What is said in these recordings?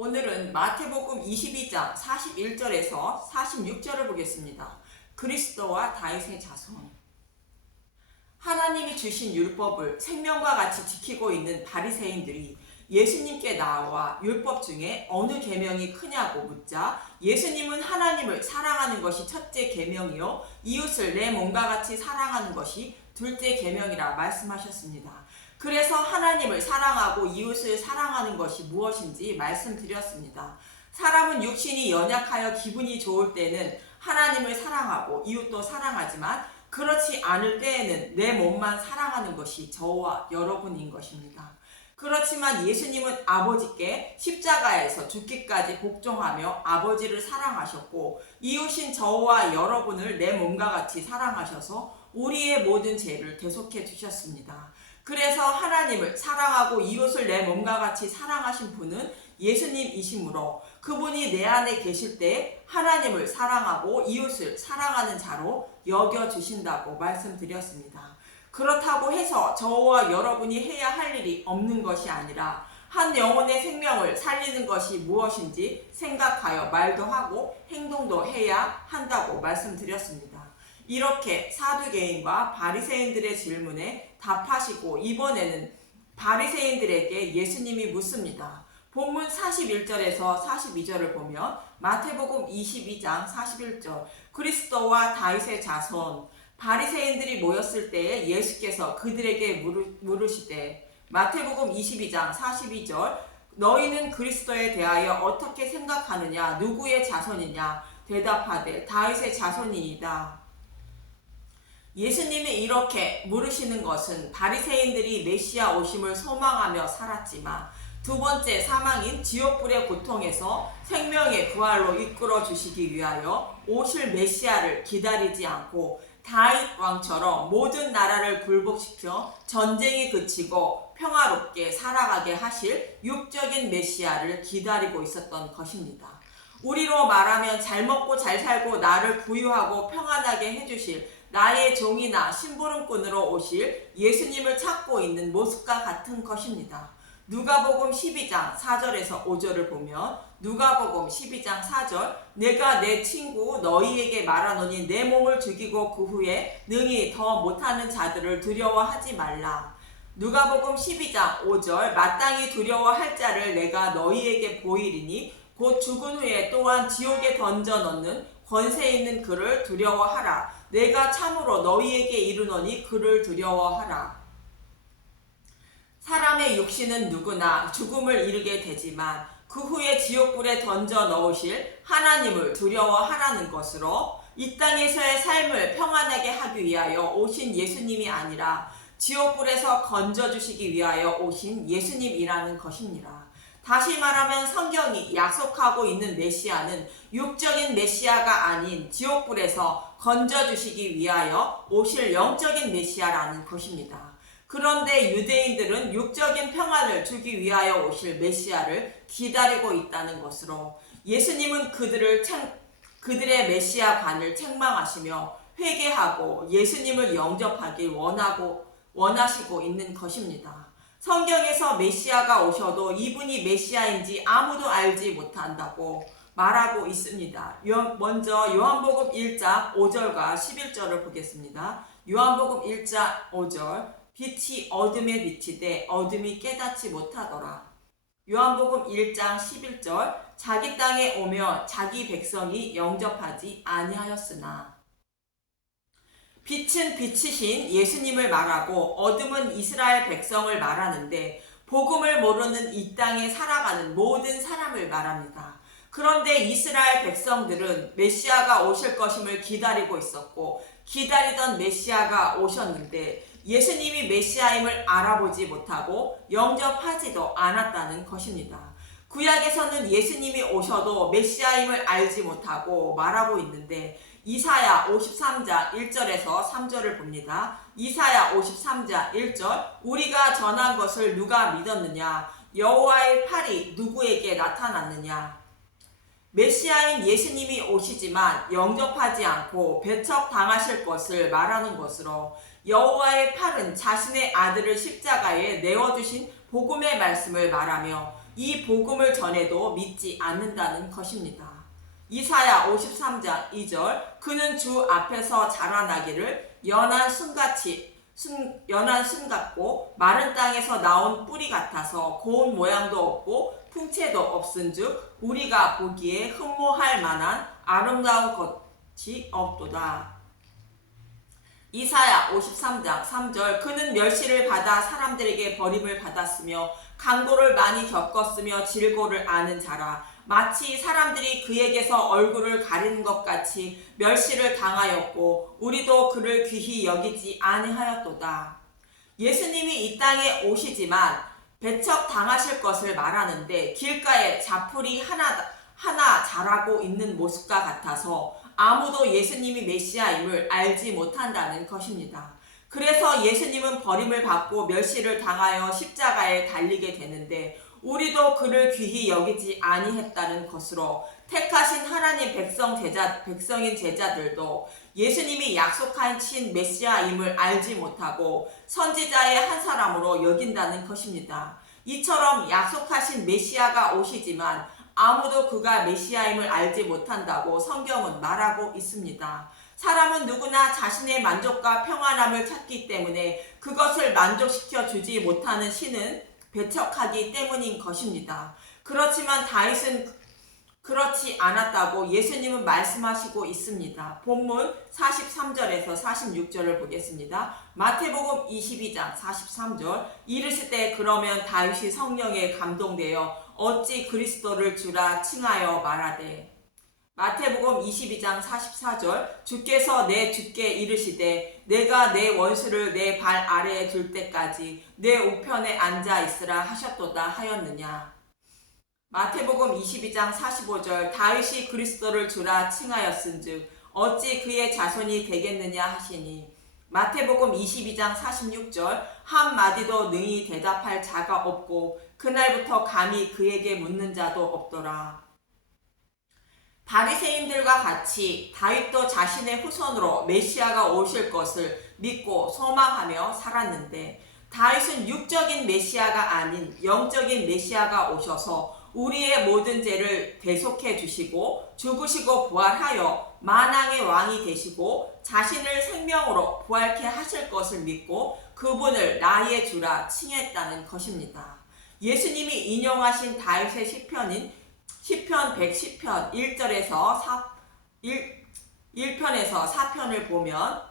오늘은 마태복음 22장 41절에서 46절을 보겠습니다. 그리스도와 다윗의 자손. 하나님이 주신 율법을 생명과 같이 지키고 있는 바리새인들이 예수님께 나와 율법 중에 어느 계명이 크냐고 묻자 예수님은 하나님을 사랑하는 것이 첫째 계명이요 이웃을 내 몸과 같이 사랑하는 것이 둘째 계명이라 말씀하셨습니다. 그래서 하나님을 사랑하고 이웃을 사랑하는 것이 무엇인지 말씀드렸습니다. 사람은 육신이 연약하여 기분이 좋을 때는 하나님을 사랑하고 이웃도 사랑하지만 그렇지 않을 때에는 내 몸만 사랑하는 것이 저와 여러분인 것입니다. 그렇지만 예수님은 아버지께 십자가에서 죽기까지 복종하며 아버지를 사랑하셨고 이웃인 저와 여러분을 내 몸과 같이 사랑하셔서 우리의 모든 죄를 대속해 주셨습니다. 그래서 하나님을 사랑하고 이웃을 내 몸과 같이 사랑하신 분은 예수님이시므로 그분이 내 안에 계실 때 하나님을 사랑하고 이웃을 사랑하는 자로 여겨주신다고 말씀드렸습니다. 그렇다고 해서 저와 여러분이 해야 할 일이 없는 것이 아니라 한 영혼의 생명을 살리는 것이 무엇인지 생각하여 말도 하고 행동도 해야 한다고 말씀드렸습니다. 이렇게 사두개인과 바리새인들의 질문에 답하시고 이번에는 바리새인들에게 예수님이 묻습니다. 본문 41절에서 42절을 보면 마태복음 22장 41절 그리스도와 다윗의 자손 바리새인들이 모였을 때에 예수께서 그들에게 물으시되 마태복음 22장 42절 너희는 그리스도에 대하여 어떻게 생각하느냐 누구의 자손이냐 대답하되 다윗의 자손이니이다. 예수님이 이렇게 물으시는 것은 바리새인들이 메시아 오심을 소망하며 살았지만 두 번째 사망인 지옥불의 고통에서 생명의 부활로 이끌어 주시기 위하여 오실 메시아를 기다리지 않고 다윗 왕처럼 모든 나라를 굴복시켜 전쟁이 그치고 평화롭게 살아가게 하실 육적인 메시아를 기다리고 있었던 것입니다. 우리로 말하면 잘 먹고 잘 살고 나를 부유하고 평안하게 해주실 나의 종이나 심부름꾼으로 오실 예수님을 찾고 있는 모습과 같은 것입니다. 누가복음 12장 4절에서 5절을 보면 누가복음 12장 4절 내가 내 친구 너희에게 말하노니 내 몸을 죽이고 그 후에 능히 더 못하는 자들을 두려워하지 말라. 누가복음 12장 5절 마땅히 두려워할 자를 내가 너희에게 보이리니 곧 죽은 후에 또한 지옥에 던져 넣는 권세 있는 그를 두려워하라. 내가 참으로 너희에게 이르노니 그를 두려워하라. 사람의 육신은 누구나 죽음을 이르게 되지만 그 후에 지옥불에 던져 넣으실 하나님을 두려워하라는 것으로 이 땅에서의 삶을 평안하게 하기 위하여 오신 예수님이 아니라 지옥불에서 건져주시기 위하여 오신 예수님이라는 것입니다. 다시 말하면 성경이 약속하고 있는 메시아는 육적인 메시아가 아닌 지옥불에서 건져주시기 위하여 오실 영적인 메시아라는 것입니다. 그런데 유대인들은 육적인 평안을 주기 위하여 오실 메시아를 기다리고 있다는 것으로 예수님은 그들의 메시아관을 책망하시며 회개하고 예수님을 영접하길 원하시고 있는 것입니다. 성경에서 메시아가 오셔도 이분이 메시아인지 아무도 알지 못한다고 말하고 있습니다. 먼저 요한복음 1장 5절과 11절을 보겠습니다. 요한복음 1장 5절 빛이 어둠에 비치되 어둠이 깨닫지 못하더라. 요한복음 1장 11절 자기 땅에 오며 자기 백성이 영접하지 아니하였으나 빛은 빛이신 예수님을 말하고 어둠은 이스라엘 백성을 말하는데 복음을 모르는 이 땅에 살아가는 모든 사람을 말합니다. 그런데 이스라엘 백성들은 메시아가 오실 것임을 기다리고 있었고 기다리던 메시아가 오셨는데 예수님이 메시아임을 알아보지 못하고 영접하지도 않았다는 것입니다. 구약에서는 예수님이 오셔도 메시아임을 알지 못하고 말하고 있는데 이사야 53장 1절에서 3절을 봅니다. 이사야 53장 1절 우리가 전한 것을 누가 믿었느냐 여호와의 팔이 누구에게 나타났느냐. 메시아인 예수님이 오시지만 영접하지 않고 배척당하실 것을 말하는 것으로 여호와의 팔은 자신의 아들을 십자가에 내어주신 복음의 말씀을 말하며 이 복음을 전해도 믿지 않는다는 것입니다. 이사야 53장 2절 그는 주 앞에서 자라나기를 연한 순 같고 마른 땅에서 나온 뿌리 같아서 고운 모양도 없고 풍채도 없은즉 우리가 보기에 흠모할 만한 아름다운 것이 없도다. 이사야 53장 3절 그는 멸시를 받아 사람들에게 버림을 받았으며 강도를 많이 겪었으며 질고를 아는 자라. 마치 사람들이 그에게서 얼굴을 가리는 것 같이 멸시를 당하였고 우리도 그를 귀히 여기지 아니하였도다. 예수님이 이 땅에 오시지만 배척 당하실 것을 말하는데 길가에 자풀이 하나 자라고 있는 모습과 같아서 아무도 예수님이 메시아임을 알지 못한다는 것입니다. 그래서 예수님은 버림을 받고 멸시를 당하여 십자가에 달리게 되는데 우리도 그를 귀히 여기지 아니했다는 것으로 택하신 하나님 백성인 제자들도 예수님이 약속하신 메시아임을 알지 못하고 선지자의 한 사람으로 여긴다는 것입니다. 이처럼 약속하신 메시아가 오시지만 아무도 그가 메시아임을 알지 못한다고 성경은 말하고 있습니다. 사람은 누구나 자신의 만족과 평안함을 찾기 때문에 그것을 만족시켜 주지 못하는 신은 배척하기 때문인 것입니다. 그렇지만 다윗은 그렇지 않았다고 예수님은 말씀하시고 있습니다. 본문 43절에서 46절을 보겠습니다. 마태복음 22장 43절 이르시되 그러면 다윗이 성령에 감동되어 어찌 그리스도를 주라 칭하여 말하되. 마태복음 22장 44절 주께서 내 주께 이르시되 내가 내 원수를 내 발 아래에 둘 때까지 내 우편에 앉아 있으라 하셨도다 하였느냐. 마태복음 22장 45절 다윗이 그리스도를 주라 칭하였은즉 어찌 그의 자손이 되겠느냐 하시니. 마태복음 22장 46절 한마디도 능히 대답할 자가 없고 그날부터 감히 그에게 묻는 자도 없더라. 바리새인들과 같이 다윗도 자신의 후손으로 메시아가 오실 것을 믿고 소망하며 살았는데 다윗은 육적인 메시아가 아닌 영적인 메시아가 오셔서 우리의 모든 죄를 대속해 주시고 죽으시고 부활하여 만왕의 왕이 되시고 자신을 생명으로 부활케 하실 것을 믿고 그분을 나의 주라 칭했다는 것입니다. 예수님이 인용하신 다윗의 시편인 시편 110편 1편에서 4편을 보면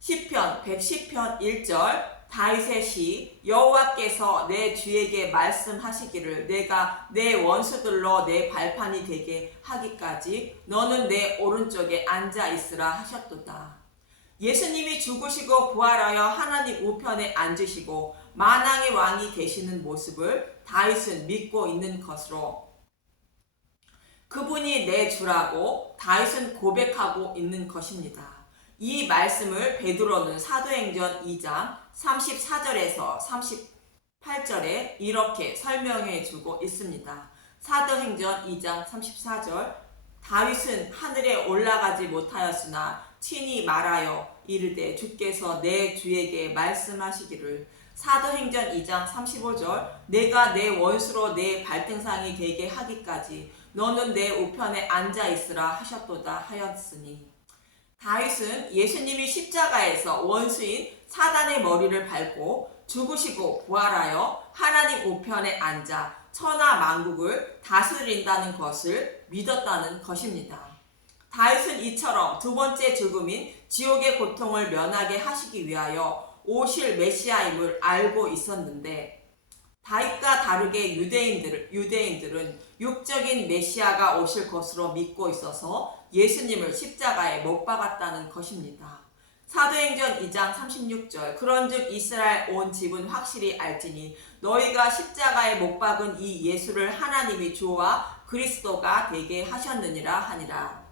시편 110편 1절 다윗의 시 여호와께서 내 주에게 말씀하시기를 내가 내 원수들로 내 발판이 되게 하기까지 너는 내 오른쪽에 앉아 있으라 하셨도다. 예수님이 죽으시고 부활하여 하나님 우편에 앉으시고 만왕의 왕이 되시는 모습을 다윗은 믿고 있는 것으로 그분이 내 주라고 다윗은 고백하고 있는 것입니다. 이 말씀을 베드로는 사도행전 2장 34절에서 38절에 이렇게 설명해 주고 있습니다. 사도행전 2장 34절 다윗은 하늘에 올라가지 못하였으나 친히 말하여 이르되 주께서 내 주에게 말씀하시기를. 사도행전 2장 35절 내가 내 원수로 내 발등상이 되게 하기까지 너는 내 우편에 앉아 있으라 하셨도다 하였으니. 다윗은 예수님이 십자가에서 원수인 사단의 머리를 밟고 죽으시고 부활하여 하나님 우편에 앉아 천하 만국을 다스린다는 것을 믿었다는 것입니다. 다윗은 이처럼 두 번째 죽음인 지옥의 고통을 면하게 하시기 위하여 오실 메시아임을 알고 있었는데 다윗과 다르게 유대인들은 육적인 메시아가 오실 것으로 믿고 있어서 예수님을 십자가에 못 박았다는 것입니다. 사도행전 2장 36절 그런즉 이스라엘 온 집은 확실히 알지니 너희가 십자가에 못 박은 이 예수를 하나님이 주와 그리스도가 되게 하셨느니라 하니라.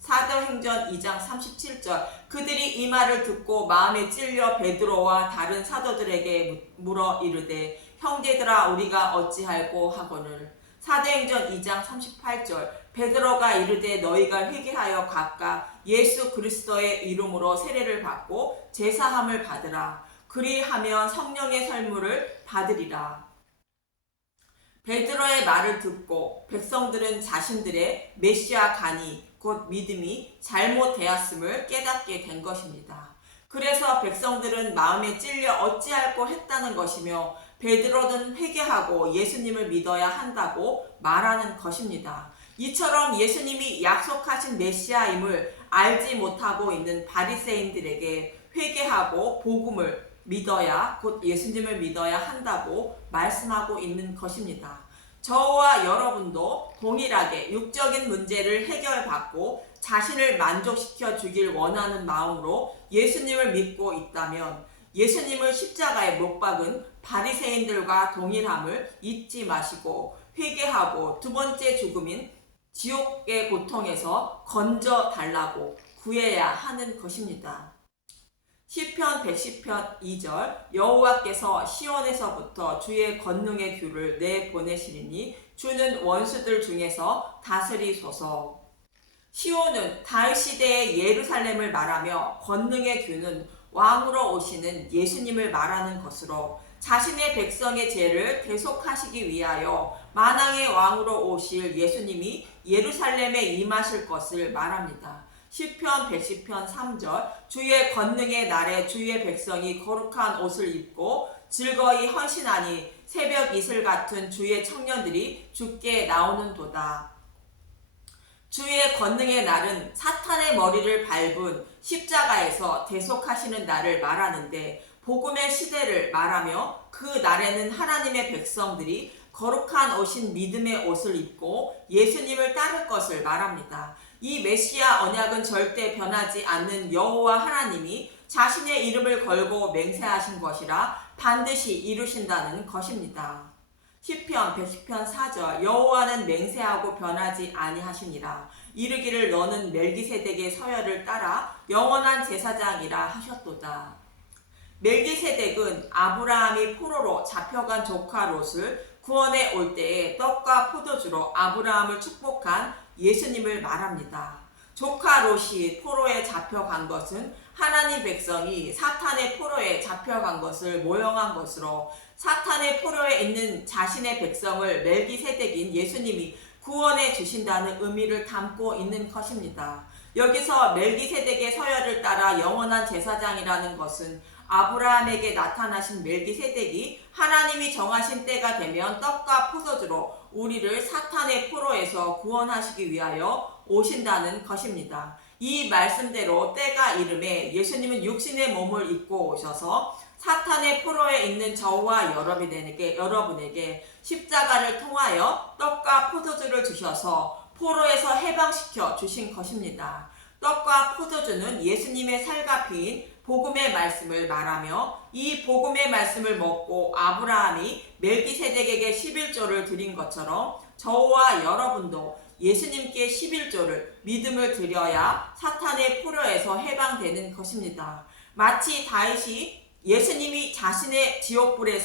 사도행전 2장 37절 그들이 이 말을 듣고 마음에 찔려 베드로와 다른 사도들에게 물어 이르되 형제들아 우리가 어찌할꼬 하거늘. 사도행전 2장 38절 베드로가 이르되 너희가 회개하여 각각 예수 그리스도의 이름으로 세례를 받고 제사함을 받으라. 그리하면 성령의 설물을 받으리라. 베드로의 말을 듣고 백성들은 자신들의 메시아 간이 곧 믿음이 잘못되었음을 깨닫게 된 것입니다. 그래서 백성들은 마음에 찔려 어찌할꼬 했다는 것이며 베드로는 회개하고 예수님을 믿어야 한다고 말하는 것입니다. 이처럼 예수님이 약속하신 메시아임을 알지 못하고 있는 바리새인들에게 회개하고 복음을 믿어야 곧 예수님을 믿어야 한다고 말씀하고 있는 것입니다. 저와 여러분도 동일하게 육적인 문제를 해결받고 자신을 만족시켜 주길 원하는 마음으로 예수님을 믿고 있다면 예수님을 십자가에 못 박은 바리새인들과 동일함을 잊지 마시고 회개하고 두 번째 죽음인 지옥의 고통에서 건져 달라고 구해야 하는 것입니다. 시편 110편 2절 여호와께서 시온에서부터 주의 권능의 규를 내보내시리니 주는 원수들 중에서 다스리소서. 시온은 다윗 시대의 예루살렘을 말하며 권능의 규는 왕으로 오시는 예수님을 말하는 것으로 자신의 백성의 죄를 대속하시기 위하여 만왕의 왕으로 오실 예수님이 예루살렘에 임하실 것을 말합니다. 시편 110편 3절 주의 권능의 날에 주의 백성이 거룩한 옷을 입고 즐거이 헌신하니 새벽 이슬 같은 주의 청년들이 주께 나오는도다. 주의 권능의 날은 사탄의 머리를 밟은 십자가에서 대속하시는 날을 말하는데 복음의 시대를 말하며 그 날에는 하나님의 백성들이 거룩한 옷인 믿음의 옷을 입고 예수님을 따를 것을 말합니다. 이 메시아 언약은 절대 변하지 않는 여호와 하나님이 자신의 이름을 걸고 맹세하신 것이라 반드시 이루신다는 것입니다. 시편 110편 4절 여호와는 맹세하고 변하지 아니하시니라. 이르기를 너는 멜기세덱의 서열을 따라 영원한 제사장이라 하셨도다. 멜기세덱은 아브라함이 포로로 잡혀간 조카 롯을 구원해 올 때에 떡과 포도주로 아브라함을 축복한 예수님을 말합니다. 조카 롯이 포로에 잡혀간 것은 하나님 백성이 사탄의 포로에 잡혀간 것을 모형한 것으로 사탄의 포로에 있는 자신의 백성을 멜기세덱인 예수님이 구원해 주신다는 의미를 담고 있는 것입니다. 여기서 멜기세덱의 서열을 따라 영원한 제사장이라는 것은 아브라함에게 나타나신 멜기세덱이 하나님이 정하신 때가 되면 떡과 포도주로 우리를 사탄의 포로에서 구원하시기 위하여 오신다는 것입니다. 이 말씀대로 때가 이름에 예수님은 육신의 몸을 입고 오셔서 사탄의 포로에 있는 저와 여러분에게 십자가를 통하여 떡과 포도주를 주셔서 포로에서 해방시켜 주신 것입니다. 떡과 포도주는 예수님의 살갑이인 복음의 말씀을 말하며 이 복음의 말씀을 먹고 아브라함이 멜기세덱에게 11조를 드린 것처럼 저와 여러분도 예수님께 11조를 믿음을 드려야 사탄의 포로에서 해방되는 것입니다. 마치 다윗이 예수님이 자신의 지옥불의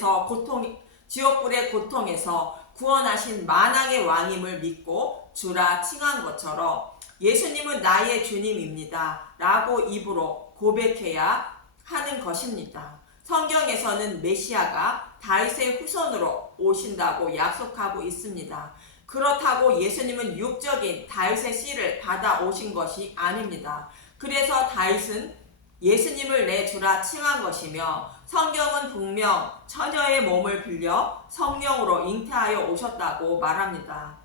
고통에서 구원하신 만왕의 왕임을 믿고 주라 칭한 것처럼 예수님은 나의 주님입니다 라고 입으로 고백해야 하는 것입니다. 성경에서는 메시아가 다윗의 후손으로 오신다고 약속하고 있습니다. 그렇다고 예수님은 육적인 다윗의 씨를 받아 오신 것이 아닙니다. 그래서 다윗은 예수님을 내 주라 칭한 것이며 성경은 분명 처녀의 몸을 빌려 성령으로 잉태하여 오셨다고 말합니다.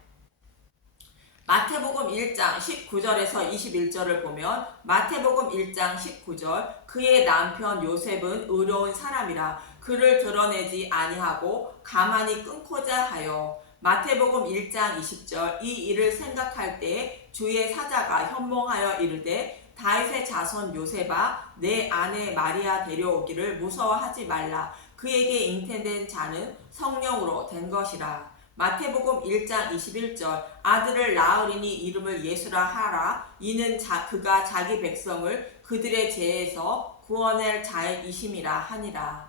마태복음 1장 19절에서 21절을 보면 마태복음 1장 19절 그의 남편 요셉은 의로운 사람이라 그를 드러내지 아니하고 가만히 끊고자 하여 마태복음 1장 20절 이 일을 생각할 때 주의 사자가 현몽하여 이르되 다윗의 자손 요셉아 내 아내 마리아 데려오기를 무서워하지 말라 그에게 잉태된 자는 성령으로 된 것이라. 마태복음 1장 21절 아들을 낳으리니 이름을 예수라 하라 이는 그가 자기 백성을 그들의 죄에서 구원할 자이심이라 하니라.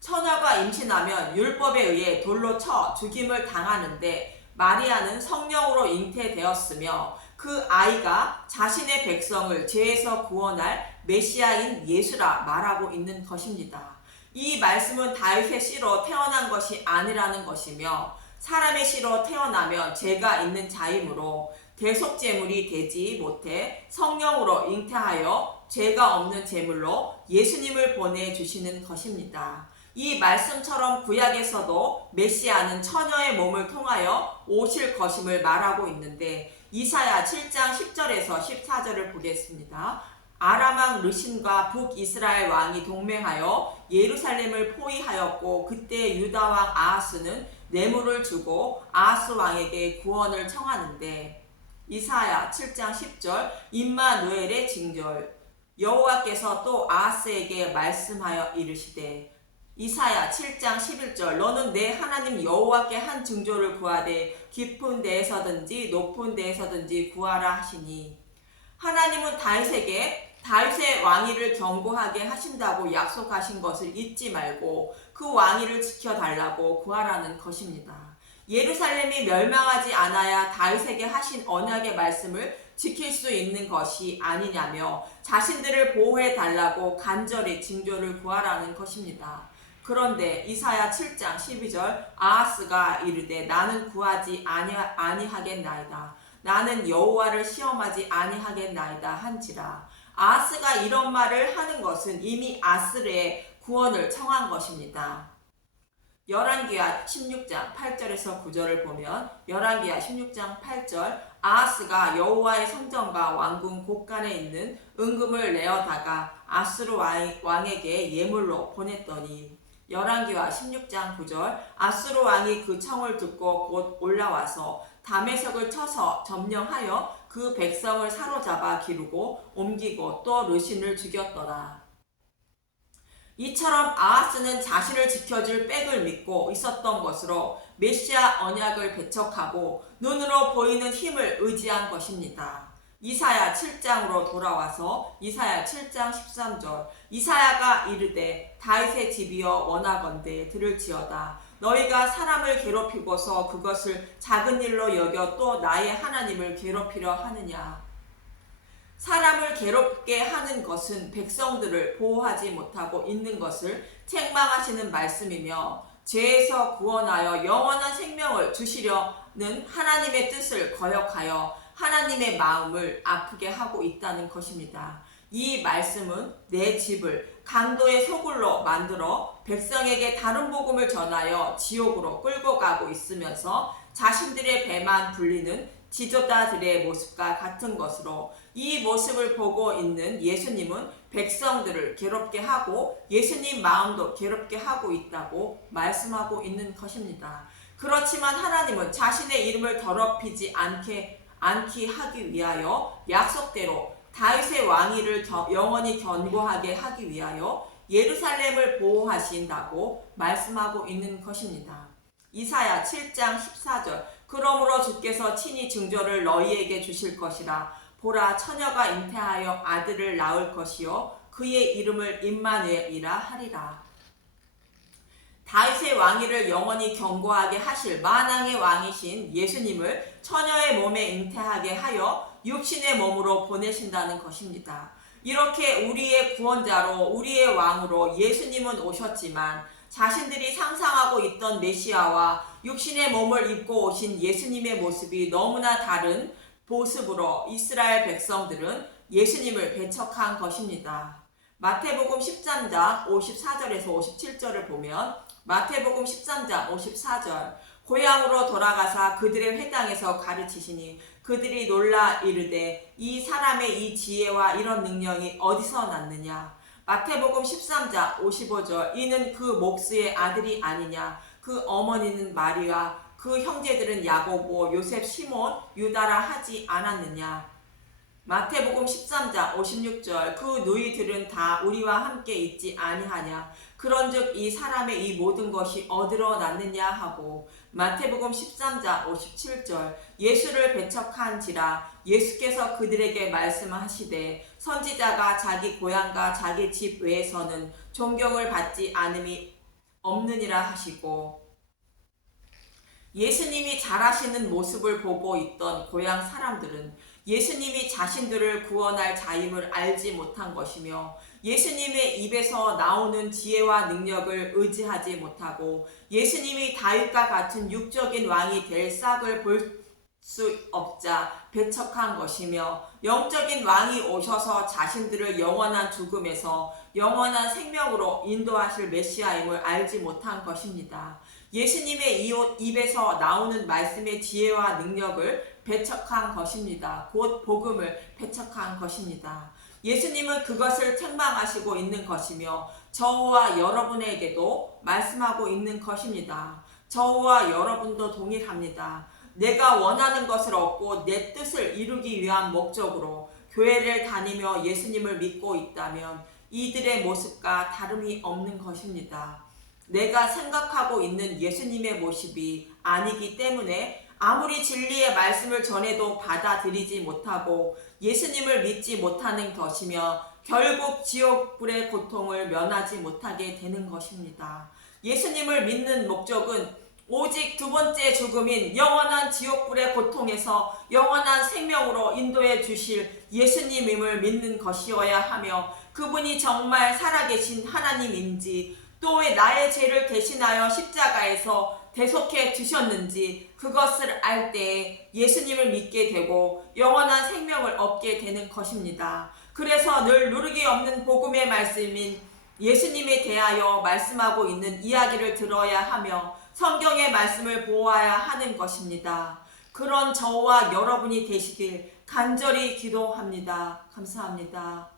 처녀가 임신하면 율법에 의해 돌로 쳐 죽임을 당하는데 마리아는 성령으로 잉태되었으며 그 아이가 자신의 백성을 죄에서 구원할 메시아인 예수라 말하고 있는 것입니다. 이 말씀은 다윗의 씨로 태어난 것이 아니라는 것이며 사람의 씨로 태어나면 죄가 있는 자이므로 대속제물이 되지 못해 성령으로 잉태하여 죄가 없는 제물로 예수님을 보내주시는 것입니다. 이 말씀처럼 구약에서도 메시아는 처녀의 몸을 통하여 오실 것임을 말하고 있는데 이사야 7장 10절에서 14절을 보겠습니다. 아람왕 르신과 북이스라엘 왕이 동맹하여 예루살렘을 포위하였고 그때 유다왕 아하스는 뇌물을 주고 아하스 왕에게 구원을 청하는데 이사야 7장 10절 임마누엘의 징절 여호와께서 또 아하스에게 말씀하여 이르시되 이사야 7장 11절 너는 내 하나님 여호와께 한 징조를 구하되 깊은 데에서든지 높은 데에서든지 구하라 하시니 하나님은 다윗에게 다윗의 왕위를 견고하게 하신다고 약속하신 것을 잊지 말고 그 왕위를 지켜달라고 구하라는 것입니다. 예루살렘이 멸망하지 않아야 다윗에게 하신 언약의 말씀을 지킬 수 있는 것이 아니냐며 자신들을 보호해달라고 간절히 징조를 구하라는 것입니다. 그런데 이사야 7장 12절 아하스가 이르되 나는 구하지 아니하겠나이다. 나는 여호와를 시험하지 아니하겠나이다 한지라. 아하스가 이런 말을 하는 것은 이미 아스르의 구원을 청한 것입니다. 열왕기하 16장 8절에서 9절을 보면 열왕기하 16장 8절 아하스가 여호와의 성전과 왕궁 곳간에 있는 은금을 내어다가 아스루 왕에게 예물로 보냈더니 열왕기하 16장 9절 아스루 왕이 그 청을 듣고 곧 올라와서 다메섹을 쳐서 점령하여 그 백성을 사로잡아 기르고 옮기고 또 르신을 죽였더라. 이처럼 아하스는 자신을 지켜줄 백을 믿고 있었던 것으로 메시아 언약을 배척하고 눈으로 보이는 힘을 의지한 것입니다. 이사야 7장으로 돌아와서 이사야 7장 13절 이사야가 이르되 다윗의 집이여 원하건대 들을지어다. 너희가 사람을 괴롭히고서 그것을 작은 일로 여겨 또 나의 하나님을 괴롭히려 하느냐. 사람을 괴롭게 하는 것은 백성들을 보호하지 못하고 있는 것을 책망하시는 말씀이며 죄에서 구원하여 영원한 생명을 주시려는 하나님의 뜻을 거역하여 하나님의 마음을 아프게 하고 있다는 것입니다. 이 말씀은 내 집을 강도의 소굴로 만들어 백성에게 다른 복음을 전하여 지옥으로 끌고 가고 있으면서 자신들의 배만 불리는 지도자들의 모습과 같은 것으로 이 모습을 보고 있는 예수님은 백성들을 괴롭게 하고 예수님 마음도 괴롭게 하고 있다고 말씀하고 있는 것입니다. 그렇지만 하나님은 자신의 이름을 더럽히지 않게 하기 위하여 약속대로 다윗의 왕위를 영원히 견고하게 하기 위하여 예루살렘을 보호하신다고 말씀하고 있는 것입니다. 이사야 7장 14절 그러므로 주께서 친히 징조를 너희에게 주실 것이라. 보라 처녀가 잉태하여 아들을 낳을 것이요 그의 이름을 임마누엘이라 하리라. 다윗의 왕위를 영원히 견고하게 하실 만왕의 왕이신 예수님을 처녀의 몸에 잉태하게 하여 육신의 몸으로 보내신다는 것입니다. 이렇게 우리의 구원자로 우리의 왕으로 예수님은 오셨지만 자신들이 상상하고 있던 메시아와 육신의 몸을 입고 오신 예수님의 모습이 너무나 다른 모습으로 이스라엘 백성들은 예수님을 배척한 것입니다. 마태복음 13장 54절에서 57절을 보면 마태복음 13장 54절 고향으로 돌아가사 그들의 회당에서 가르치시니 그들이 놀라 이르되 이 사람의 이 지혜와 이런 능력이 어디서 났느냐. 마태복음 13장 55절 이는 그 목수의 아들이 아니냐. 그 어머니는 마리아 그 형제들은 야고보 요셉 시몬 유다라 하지 않았느냐. 마태복음 13장 56절 그 누이들은 다 우리와 함께 있지 아니하냐. 그런즉 이 사람의 이 모든 것이 어디로 났느냐 하고 마태복음 13장 57절 예수를 배척한지라 예수께서 그들에게 말씀하시되 선지자가 자기 고향과 자기 집 외에서는 존경을 받지 않음이 없느니라 하시고 예수님이 잘하시는 모습을 보고 있던 고향 사람들은 예수님이 자신들을 구원할 자임을 알지 못한 것이며 예수님의 입에서 나오는 지혜와 능력을 의지하지 못하고 예수님이 다윗과 같은 육적인 왕이 될 싹을 볼 수 없자 배척한 것이며 영적인 왕이 오셔서 자신들을 영원한 죽음에서 영원한 생명으로 인도하실 메시아임을 알지 못한 것입니다. 예수님의 입에서 나오는 말씀의 지혜와 능력을 배척한 것입니다. 곧 복음을 배척한 것입니다. 예수님은 그것을 책망하시고 있는 것이며 저와 여러분에게도 말씀하고 있는 것입니다. 저와 여러분도 동일합니다. 내가 원하는 것을 얻고 내 뜻을 이루기 위한 목적으로 교회를 다니며 예수님을 믿고 있다면 이들의 모습과 다름이 없는 것입니다. 내가 생각하고 있는 예수님의 모습이 아니기 때문에 아무리 진리의 말씀을 전해도 받아들이지 못하고 예수님을 믿지 못하는 것이며 결국 지옥불의 고통을 면하지 못하게 되는 것입니다. 예수님을 믿는 목적은 오직 두 번째 죽음인 영원한 지옥불의 고통에서 영원한 생명으로 인도해 주실 예수님임을 믿는 것이어야 하며 그분이 정말 살아계신 하나님인지 또 나의 죄를 대신하여 십자가에서 대속해 주셨는지 그것을 알 때에 예수님을 믿게 되고 영원한 생명을 얻게 되는 것입니다. 그래서 늘 누르기 없는 복음의 말씀인 예수님에 대하여 말씀하고 있는 이야기를 들어야 하며 성경의 말씀을 보아야 하는 것입니다. 그런 저와 여러분이 되시길 간절히 기도합니다. 감사합니다.